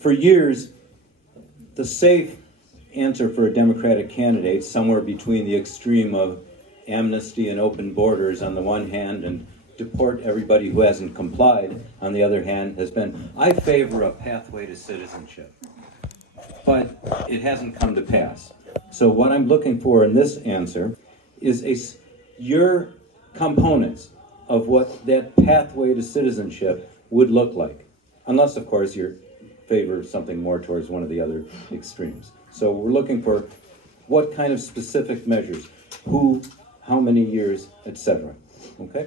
For years, the safe answer for a Democratic candidate, somewhere between the extreme of amnesty and open borders on the one hand and deport everybody who hasn't complied on the other hand, has been, I favor a pathway to citizenship. But it hasn't come to pass. So what I'm looking for in this answer is your components of what that pathway to citizenship would look like. Unless, of course, you're favor something more towards one of the other extremes. So we're looking for what kind of specific measures, who, how many years, etc. Okay?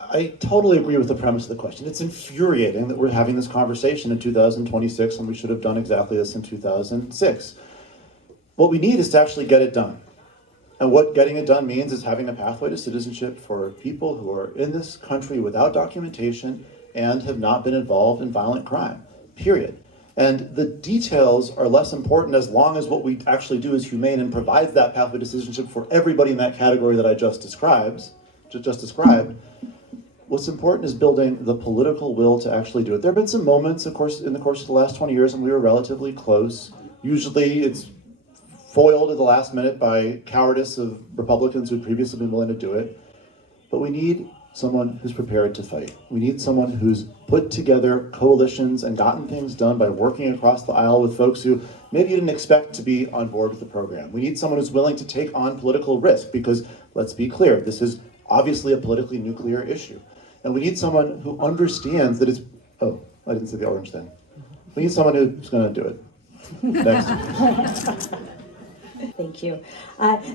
I totally agree with the premise of the question. It's infuriating that we're having this conversation in 2026 and we should have done exactly this in 2006. What we need is to actually get it done. And what getting it done means is having a pathway to citizenship for people who are in this country without documentation and have not been involved in violent crime, period. And the details are less important as long as what we actually do is humane and provides that pathway to citizenship for everybody in that category that I just described. What's important is building the political will to actually do it. There have been some moments, of course, in the course of the last 20 years when we were relatively close. Usually it's foiled at the last minute by cowardice of Republicans who had previously been willing to do it. But we need someone who's prepared to fight. We need someone who's put together coalitions and gotten things done by working across the aisle with folks who maybe you didn't expect to be on board with the program. We need someone who's willing to take on political risk because, let's be clear, this is obviously a politically nuclear issue. And we need someone who understands that it's, oh, I didn't say the orange thing. We need someone who's going to do it. Next. Thank you.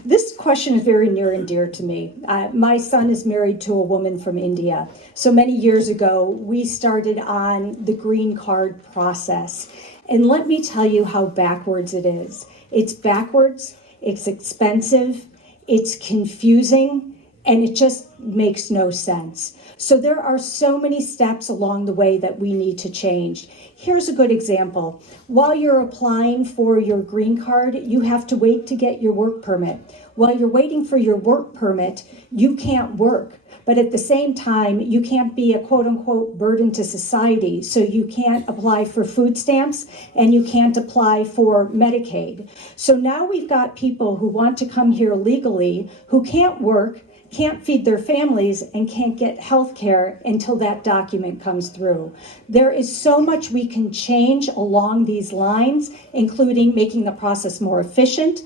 This question is very near and dear to me. My son is married to a woman from India. So many years ago, we started on the green card process. And let me tell you how backwards it is. It's backwards, it's expensive, it's confusing, and it just makes no sense. So there are so many steps along the way that we need to change. Here's a good example. While you're applying for your green card, you have to wait to get your work permit. While you're waiting for your work permit, you can't work. But at the same time, you can't be a quote-unquote burden to society. So you can't apply for food stamps and you can't apply for Medicaid. So now we've got people who want to come here legally who can't work, can't feed their families, and can't get health care until that document comes through. There is so much we can change along these lines, including making the process more efficient,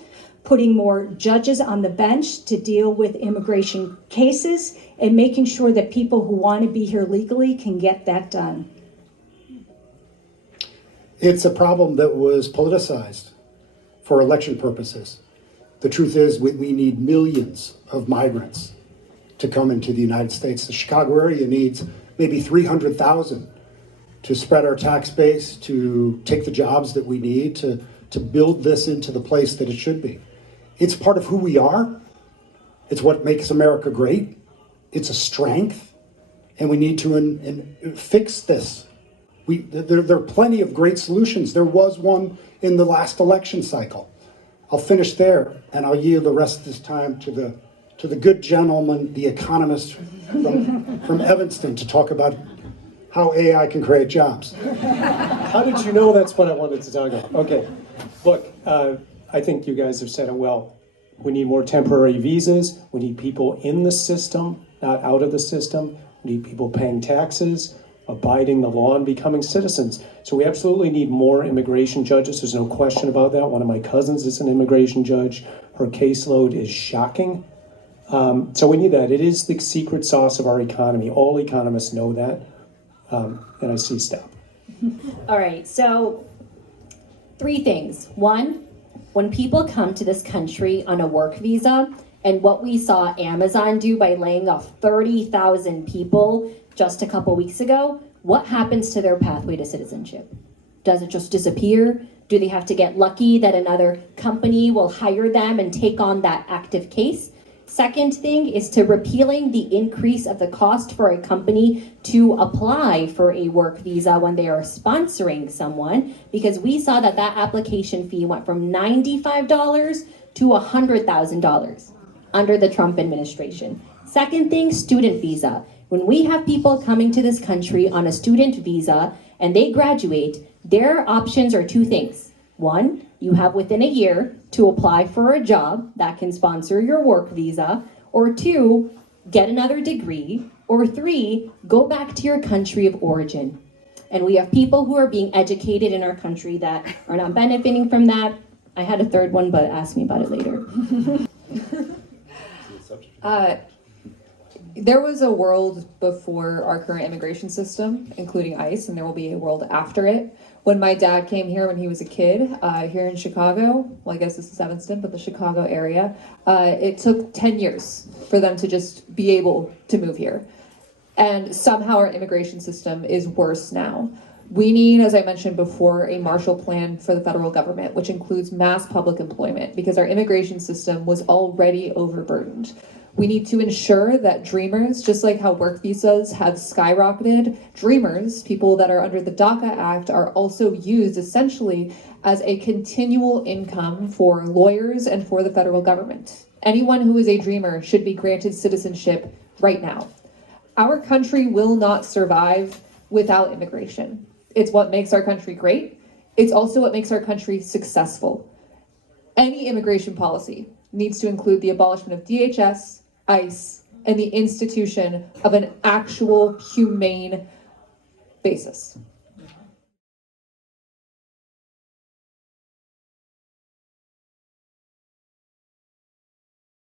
putting more judges on the bench to deal with immigration cases, and making sure that people who want to be here legally can get that done. It's a problem that was politicized for election purposes. The truth is, we need millions of migrants to come into the United States. The Chicago area needs maybe 300,000 to spread our tax base, to take the jobs that we need, to build this into the place that it should be. It's part of who we are. It's what makes America great. It's a strength, and we need to fix this. There are plenty of great solutions. There was one in the last election cycle. I'll finish there, and I'll yield the rest of this time to the good gentleman, the economist from Evanston, to talk about how AI can create jobs. How did you know that's what I wanted to talk about? Okay, look, I think you guys have said it well. We need more temporary visas. We need people in the system, not out of the system. We need people paying taxes, abiding the law, and becoming citizens. So we absolutely need more immigration judges. There's no question about that. One of my cousins is an immigration judge. Her caseload is shocking. So we need that. It is the secret sauce of our economy. All economists know that. And I see stop. All right, so 3 things. 1, when people come to this country on a work visa, and what we saw Amazon do by laying off 30,000 people just a couple weeks ago, what happens to their pathway to citizenship? Does it just disappear? Do they have to get lucky that another company will hire them and take on that active case? Second thing is to repealing the increase of the cost for a company to apply for a work visa when they are sponsoring someone, because we saw that application fee went from $95 to $100,000 under the Trump administration. Second thing, student visa. When we have people coming to this country on a student visa and they graduate, their options are two things. One, you have within a year to apply for a job that can sponsor your work visa, or two, get another degree, or three, go back to your country of origin. And we have people who are being educated in our country that are not benefiting from that. I had a third one, but ask me about it later. There was a world before our current immigration system, including ICE, and there will be a world after it. When my dad came here when he was a kid, here in Chicago, well, I guess this is Evanston, but the Chicago area, it took 10 years for them to just be able to move here. And somehow our immigration system is worse now. We need, as I mentioned before, a Marshall Plan for the federal government, which includes mass public employment, because our immigration system was already overburdened. We need to ensure that dreamers, just like how work visas have skyrocketed, dreamers, people that are under the DACA Act, are also used essentially as a continual income for lawyers and for the federal government. Anyone who is a dreamer should be granted citizenship right now. Our country will not survive without immigration. It's what makes our country great. It's also what makes our country successful. Any immigration policy needs to include the abolishment of DHS, ICE, and the institution of an actual humane basis.